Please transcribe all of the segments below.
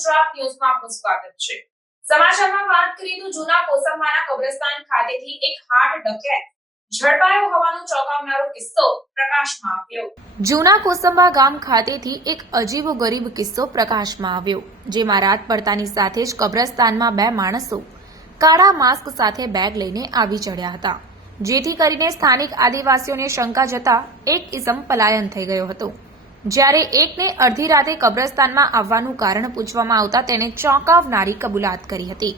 ગુજરાત ન્યૂઝમાં આપનું સ્વાગત છે। સમાચારમાં વાત કરીએ તો જૂના કોસંબાના કબ્રસ્તાન ખાતેથી એક હાર્ટ ડકેત ઝડપાયો હોવાનો ચોંકાવનારો કિસ્સો પ્રકાશમાં આવ્યો। જૂના કોસંબા ગામ ખાતેથી એક અજીબોગરીબ કિસ્સો પ્રકાશમાં આવ્યો, જેમાં રાત પડતાની સાથે જ કબ્રસ્તાનમાં બે માણસો કાળા માસ્ક સાથે બેગ લઈને આવી ચડ્યા હતા, જેથી કરીને સ્થાનિક આદિવાસીઓને શંકા જતા એક ઇસમ પલાયન થઈ ગયો હતો। જ્યારે એકને અડધી રાતે કબ્રસ્તાનમાં આવવાનું કારણ પૂછવામાં આવતા તેણે ચોંકાવનારી કબૂલાત કરી હતી।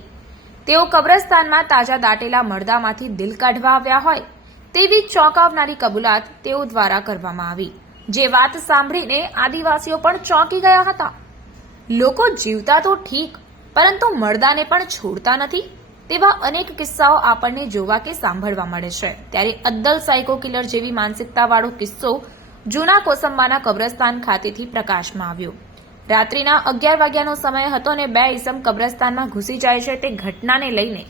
તેઓ કબ્રસ્તાનમાં તાજા દાટેલા મરદામાંથી દિલ કાઢવા આવ્યા હોય તેવી ચોંકાવનારી કબૂલાત તેઓ દ્વારા કરવામાં આવી, જે વાત સાંભળીને આદિવાસીઓ પણ ચોંકી ગયા હતા। લોકો જીવતા તો ઠીક, પરંતુ મરદાને પણ છોડતા નથી તેવા અનેક કિસ્સાઓ આપણને જોવા કે સાંભળવા મળે છે। ત્યારે અદ્દલ સાયકો કિલર જેવી માનસિકતાવાળો કિસ્સો જૂના કોસંબાના કબ્રસ્તાન ખાતેથી પ્રકાશમાં આવ્યો। રાત્રિના 11 વાગ્યાનો સમય હતો અને બે ઇસમ કબ્રસ્તાનમાં ઘૂસી જાય છે તે ઘટનાને લઈને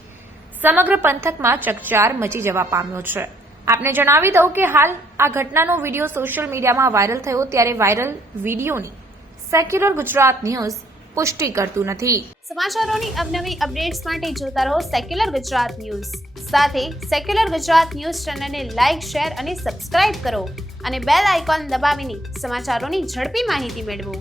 સમગ્ર પંથકમાં ચકચાર મચી જવા પામ્યો છે। આપને જણાવી દઉં કે હાલ આ ઘટનાનો વિડીયો સોશિયલ મીડિયામાં વાયરલ થયો, ત્યારે વાયરલ વિડીયોની સેક્યુલર ગુજરાત ન્યૂઝ પુષ્ટિ કરતું નથી। સમાચારોની અવનવી અપડેટ્સ માટે જોતા રહો સેક્યુલર ગુજરાત ન્યૂઝ। સાથે સેક્યુલર ગુજરાત ન્યૂઝ ચેનલને લાઇક, શેર અને સબસ્ક્રાઇબ કરો અને બેલ આઇકોન દબાવીને સમાચારોની ઝડપી માહિતી મેળવો।